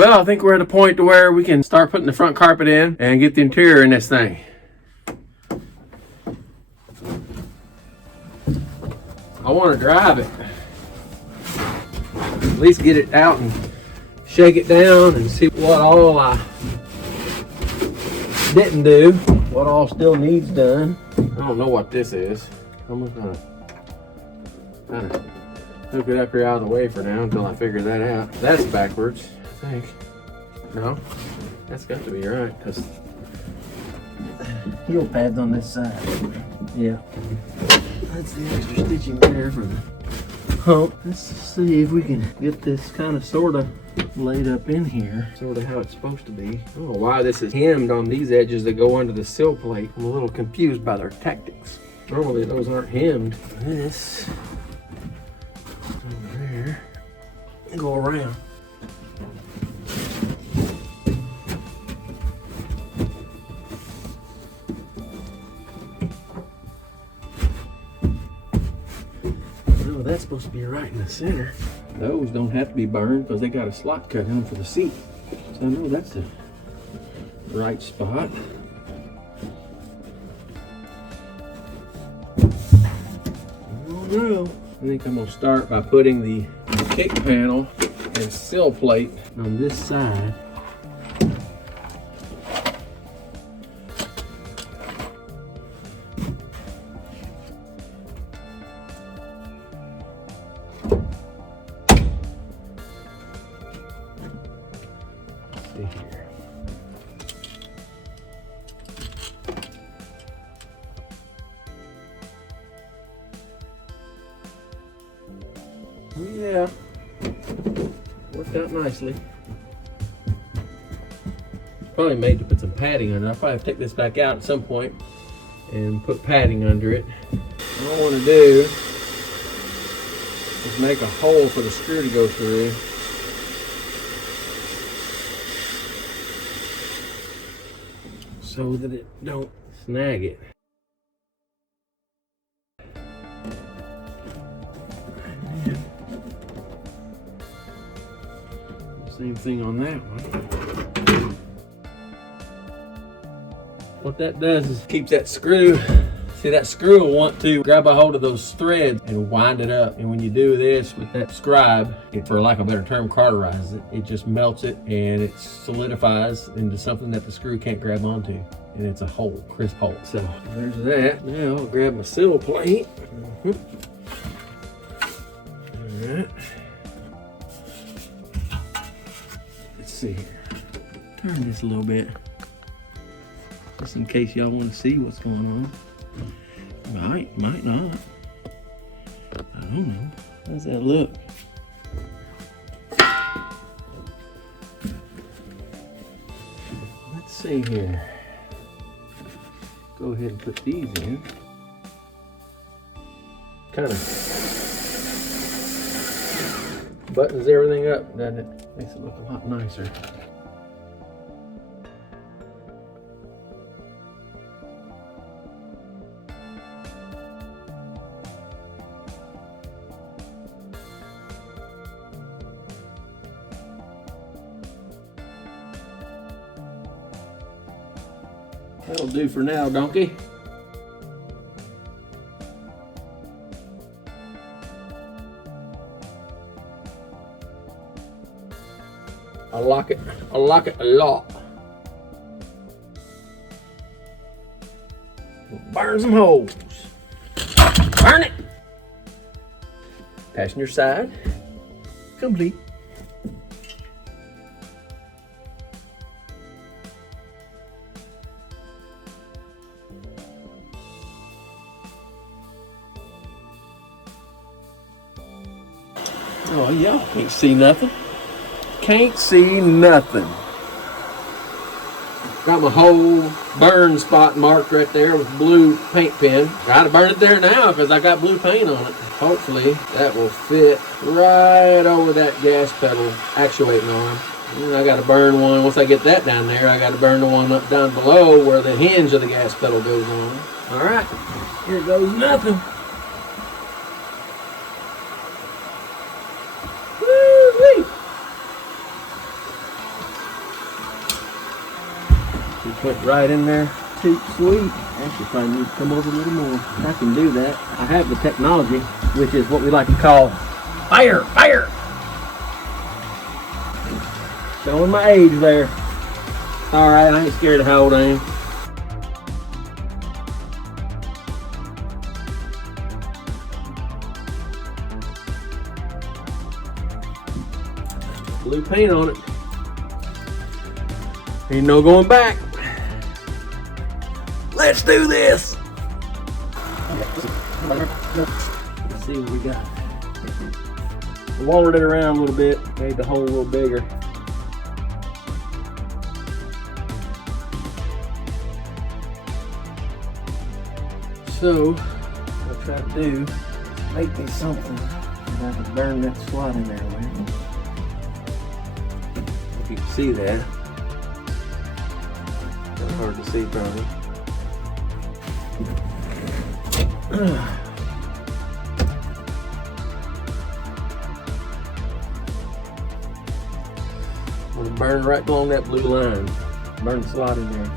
Well, I think we're at a point to where we can start putting the front carpet in and get the interior in this thing. I want to drive it. At least get it out and shake it down and see what all I didn't do, what all still needs done. I don't know what this is. I'm just gonna kind of hook it up here out of the way for now until I figure that out. That's backwards, I think. No, that's got to be right, because heel pads on this side. Yeah, that's the extra stitching there for the hump. Let's see if we can get this kind of sort of laid up in here, sort of how it's supposed to be. I don't know why this is hemmed on these edges that go under the sill plate. I'm a little confused by their tactics. Normally those aren't hemmed. This over there and go around. Oh, that's supposed to be right in the center. Those don't have to be burned because they got a slot cut in them for the seat. So I know that's the right spot. No. I think I'm gonna start by putting the kick panel and sill plate on this side. Let's see here. Yeah, worked out nicely. It's probably made to put some padding under it. I'll probably have to take this back out at some point and put padding under it. All I want to do is make a hole for the screw to go through. So that it don't snag it. Same thing on that one. What that does is keeps that screw. See, that screw will want to grab a hold of those threads and wind it up. And when you do this with that scribe, it, for lack of a better term, cauterizes it. It just melts it and it solidifies into something that the screw can't grab onto. And it's a hole, crisp hole. So there's that. Now I'll grab my sill plate. All right. Let's see here. Turn this a little bit, just in case y'all want to see what's going on. Might not. I don't know. How's that look? Let's see here. Go ahead and put these in. Kind of buttons everything up, doesn't it? Makes it look a lot nicer. That'll do for now, donkey. I like it a lot. We'll burn some holes. Burn it! Passenger side complete. Oh, y'all can't see nothing. Can't see nothing. Got my whole burn spot marked right there with blue paint pen. Gotta burn it there now because I got blue paint on it. Hopefully that will fit right over that gas pedal actuating arm. And I gotta burn one. Once I get that down there, I gotta burn the one up down below where the hinge of the gas pedal goes on. All right, here goes nothing. Just went right in there. Too sweet. Actually, probably need to come over a little more. I can do that. I have the technology, which is what we like to call fire. Showing my age there. All right, I ain't scared of how old I am. Blue paint on it. Ain't no going back. Let's do this. Let's see what we got. I watered it around a little bit, made the hole a little bigger. So, what I try to do is make me something that I can burn that slot in there with. If you can see that. It's hard to see probably. I'm going to burn right along that blue line. Burn the slot in there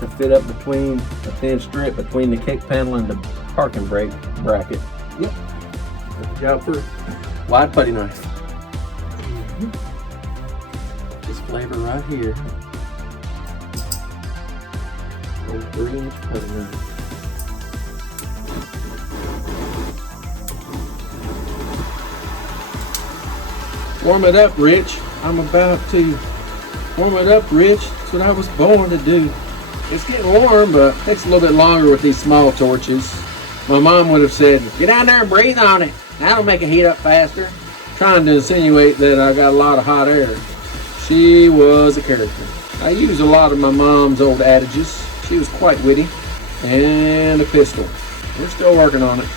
to fit up between a thin strip between the kick panel and the parking brake bracket. Yep. Good job for a wide putty knife. This flavor right here. 3-inch putty knife. Warm it up, Rich. I'm about to warm it up, Rich. That's what I was born to do. It's getting warm, but it takes a little bit longer with these small torches. My mom would have said, get down there and breathe on it. That'll make it heat up faster. Trying to insinuate that I got a lot of hot air. She was a character. I use a lot of my mom's old adages. She was quite witty. And a pistol. We're still working on it.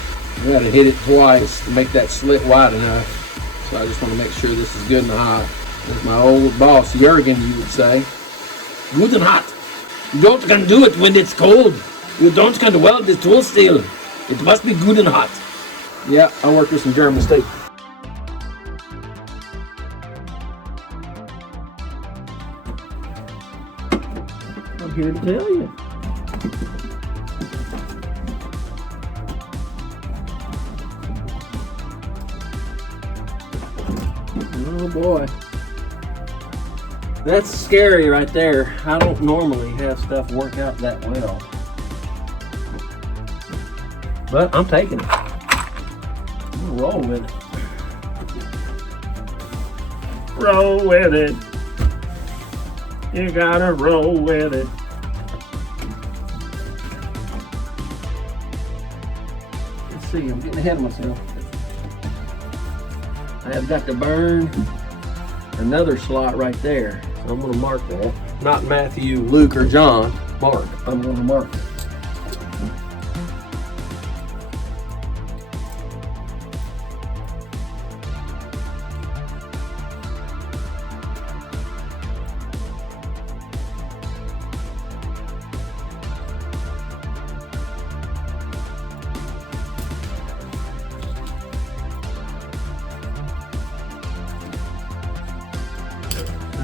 We got to hit it twice to make that slit wide enough. So I just want to make sure this is good and hot. As my old boss, Jurgen, you would say, good and hot. You don't can do it when it's cold. You don't can weld the tool steel. It must be good and hot. Yeah, I worked with some German steak. I'm here to tell you. Oh boy. That's scary right there. I don't normally have stuff work out that well. But I'm taking it. I'm gonna roll with it. Roll with it. You gotta roll with it. Let's see, I'm getting ahead of myself. I have got to burn another slot right there. So I'm going to mark that. Not Matthew, Luke, or John. Mark. I'm going to mark it.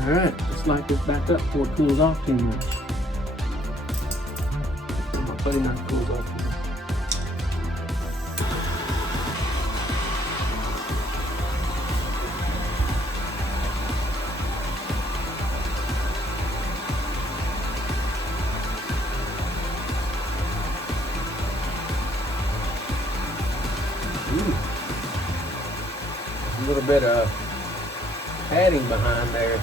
Alright, let's light this back up before it cools off too much. My putty knife cools off too much. A little bit of padding behind there.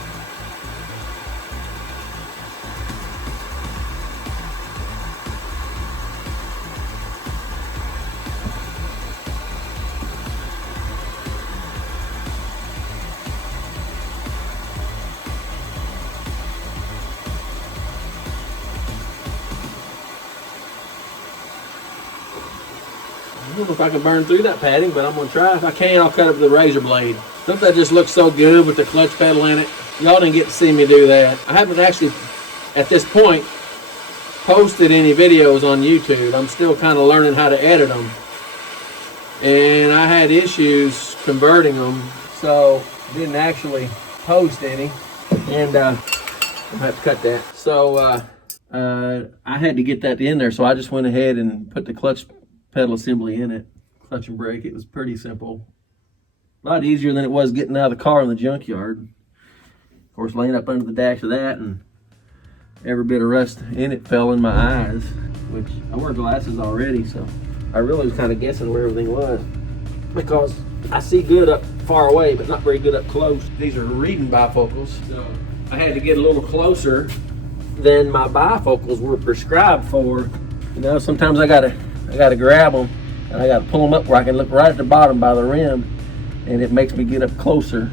I don't know if I can burn through that padding, but I'm going to try. If I can, I'll cut it with a razor blade. Don't that just look so good with the clutch pedal in it? Y'all didn't get to see me do that. I haven't actually, at this point, posted any videos on YouTube. I'm still kind of learning how to edit them. And I had issues converting them, so didn't actually post any. And I'm gonna have to cut that. So I had to get that in there, so I just went ahead and put the clutch pedal assembly in it. Clutch and brake. It was pretty simple. A lot easier than it was getting out of the car in the junkyard. Of course, laying up under the dash of that, and every bit of rust in it fell in my eyes, which I wear glasses already, so I really was kind of guessing where everything was, because I see good up far away, but not very good up close. These are reading bifocals, so I had to get a little closer than my bifocals were prescribed for. You know, sometimes I gotta grab them, and I gotta pull them up where I can look right at the bottom by the rim, and it makes me get up closer.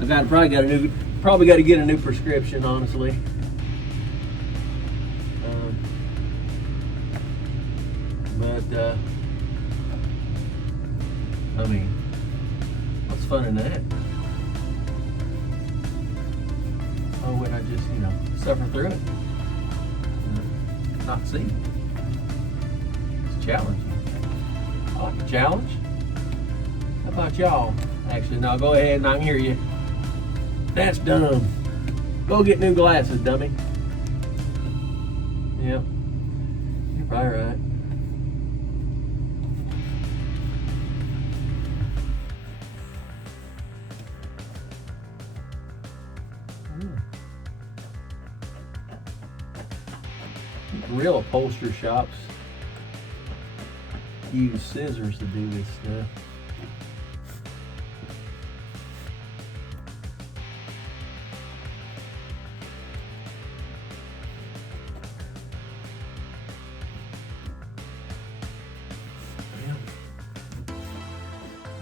I probably got to get a new prescription, honestly. I mean, what's fun in that? Oh, would I just, you know, suffer through it? Not see. It's challenging. I like a challenge. How about y'all? Actually, no, go ahead and I can hear you. That's dumb. Go get new glasses, dummy. Yep. You're probably right. Real upholstery shops use scissors to do this stuff.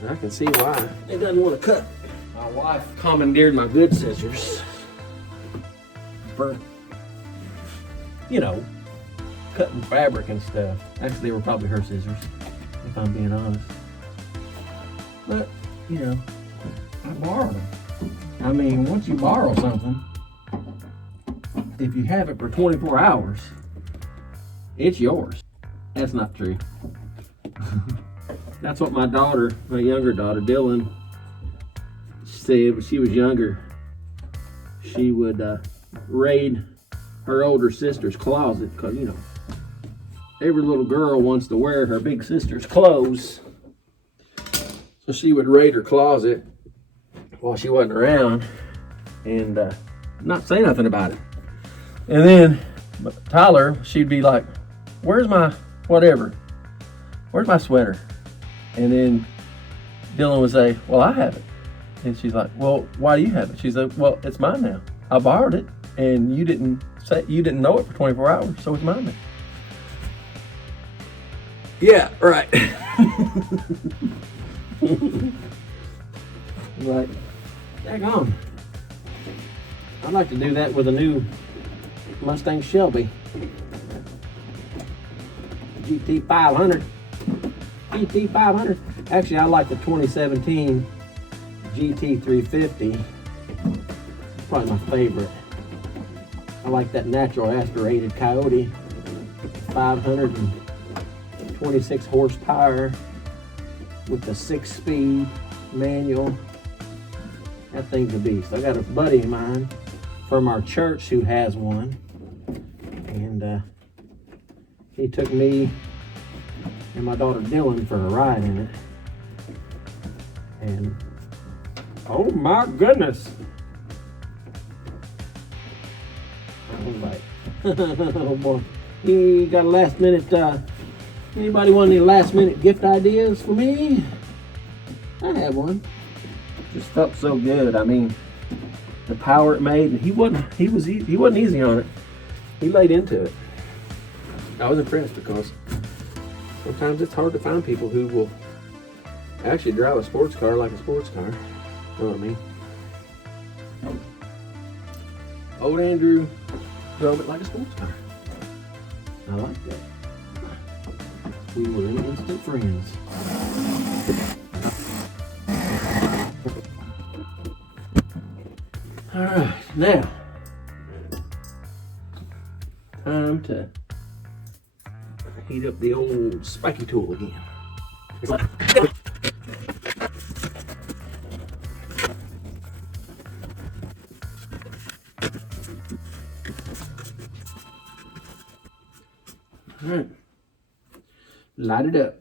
And I can see why it doesn't want to cut. My wife commandeered my good scissors for, you know, cutting fabric and stuff. Actually, they were probably her scissors, if I'm being honest. But, you know, I borrowed them. I mean, once you borrow something, if you have it for 24 hours, it's yours. That's not true. That's what my daughter, my younger daughter, Dylan, said when she was younger. She would raid her older sister's closet, because, you know, every little girl wants to wear her big sister's clothes. So she would raid her closet while she wasn't around and not say nothing about it. And then Tyler, she'd be like, where's my whatever? Where's my sweater? And then Dylan would say, well, I have it. And she's like, well, why do you have it? She's like, well, it's mine now. I borrowed it and you didn't know it for 24 hours, so it's mine now. Yeah, right. Like, daggone. I'd like to do that with a new Mustang Shelby. GT500. GT500. Actually, I like the 2017 GT350. Probably my favorite. I like that natural aspirated Coyote. 526 horsepower with the 6-speed manual. That thing's a beast. I got a buddy of mine from our church who has one, and he took me and my daughter Dylan for a ride in it, and oh my goodness, I was like, oh boy. He got a last minute, anybody want any last minute gift ideas for me? I have one. Just felt so good. I mean, the power it made, and he wasn't easy on it. He laid into it. I was impressed, because sometimes it's hard to find people who will actually drive a sports car like a sports car. You know what I mean? Old Andrew drove it like a sports car. I like that. We were instant friends. All right, now, time to heat up the old spiky tool again. All right. Light it up.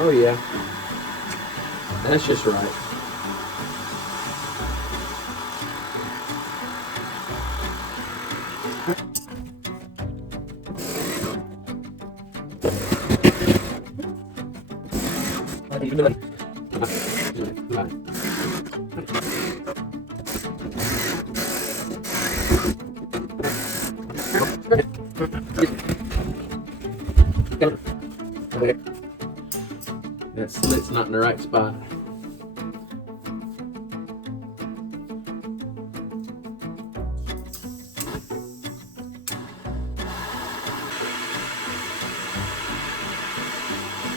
Oh yeah, that's just right. That slit's not in the right spot.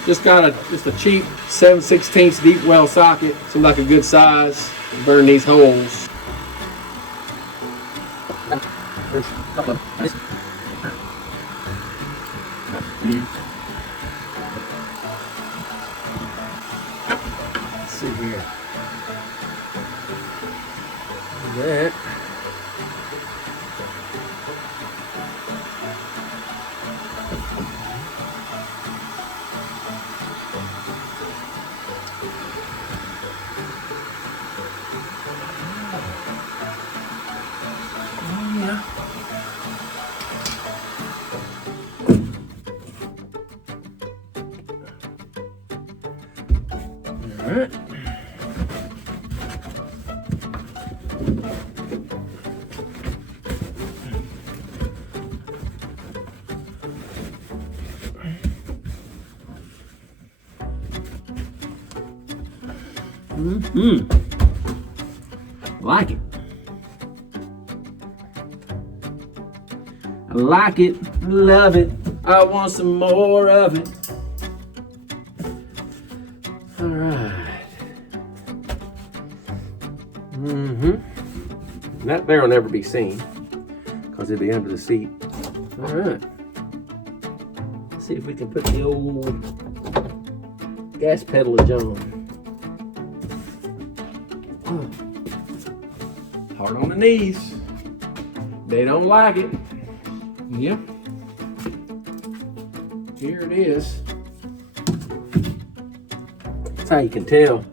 Just got a cheap 7/16 deep well socket. Seems like a good size. Burn these holes. Let's see here. That. Alright. Like it. I like it, love it. I want some more of it. All right. That there will never be seen because it'll be under the seat. All right. Let's see if we can put the old gas pedalage on. Hard on the knees. They don't like it. Yep. Here it is. That's how you can tell.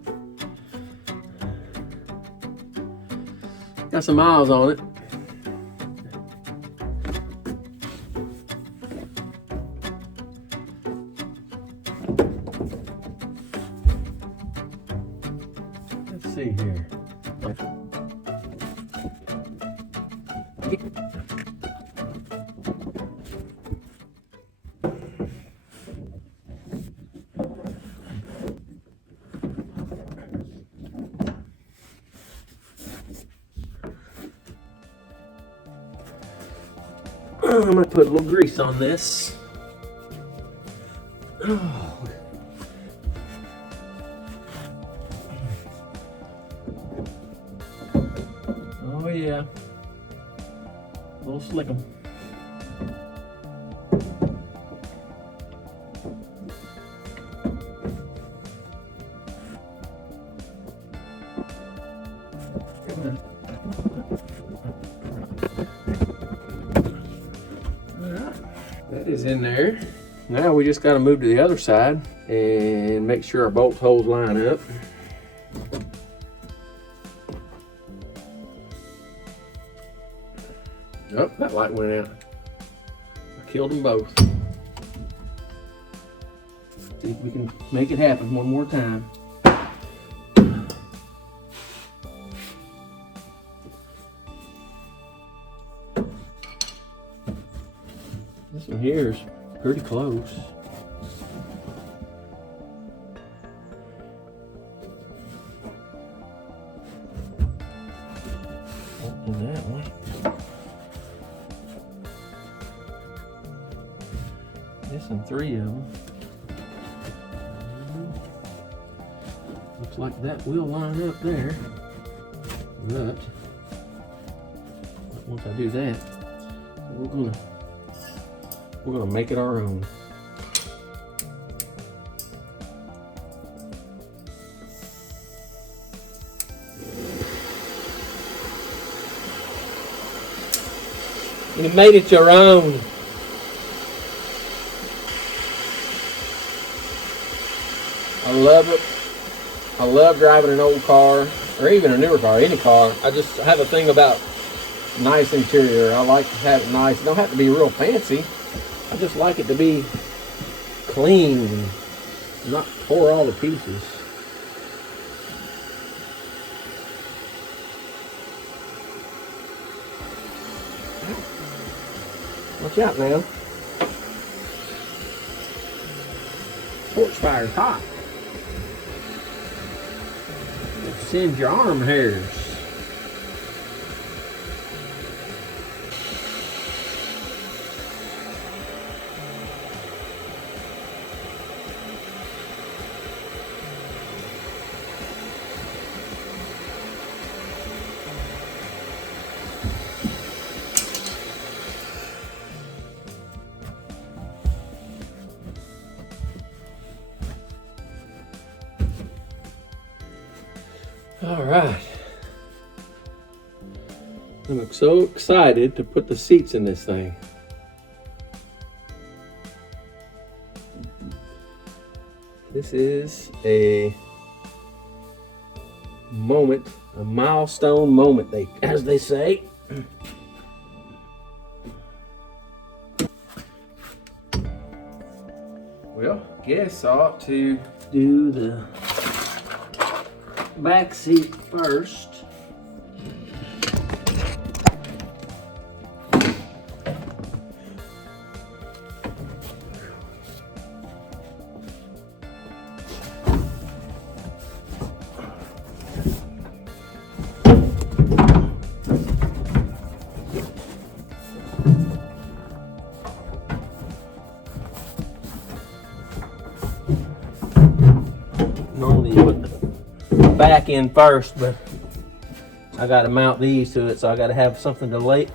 Got some miles on it. Let's see here. I'm gonna put a little grease on this. Oh yeah, a little slickum. That is in there. Now we just got to move to the other side and make sure our bolt holes line up. Oh, that light went out. I killed them both. See if we can make it happen one more time. This one here is pretty close. Open that one. This and three of them. Looks like that will line up there. But once I do that, we're gonna make it our own. You made it your own. I love it. I love driving an old car, or even a newer car, any car. I just have a thing about nice interior. I like to have it nice. It don't have to be real fancy. I just like it to be clean and not pour all the pieces. Watch out now. Porch fire's hot. Send your arm hairs. All right. I'm so excited to put the seats in this thing. This is a moment, a milestone moment, as they say. Well, guess I ought to do the back seat first. Normally you put the back in first, but I got to mount these to it, so I got to have something to lay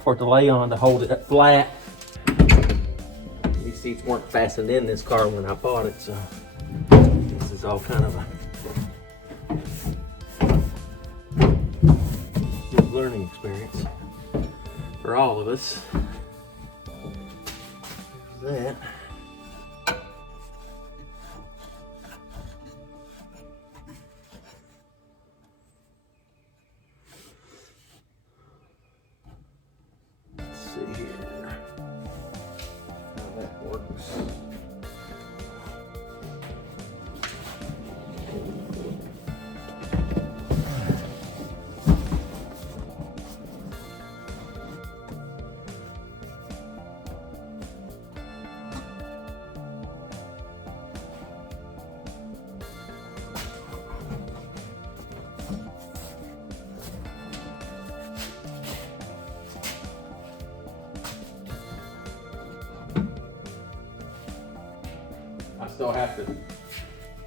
on to hold it flat. These seats weren't fastened in this car when I bought it, so this is all kind of a good learning experience for all of us. There's that. I still have to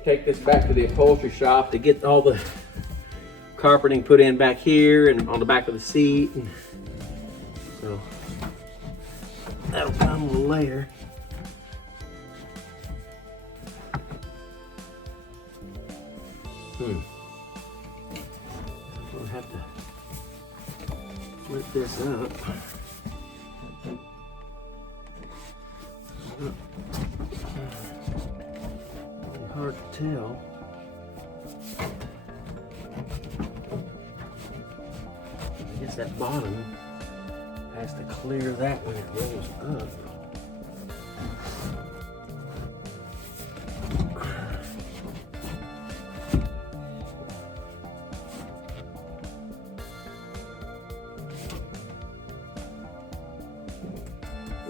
take this back to the upholstery shop to get all the carpeting put in back here and on the back of the seat. And so that'll come a little later. We'll have to flip this up. Hard to tell. I guess that bottom has to clear that when it rolls up.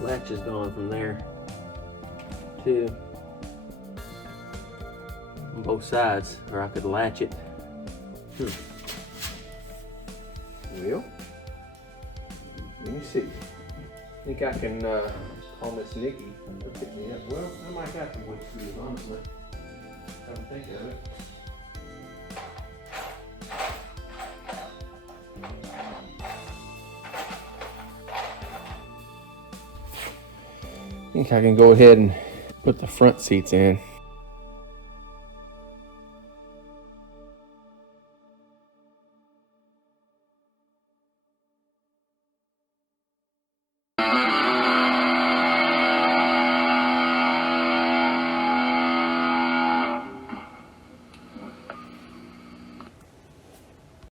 Latch is gone from there too. On both sides, or I could latch it. Well, let me see. I think I can call Miss Nikki to pick me up. Well, I might have to wait for you, honestly. Come to think of it. I think I can go ahead and put the front seats in.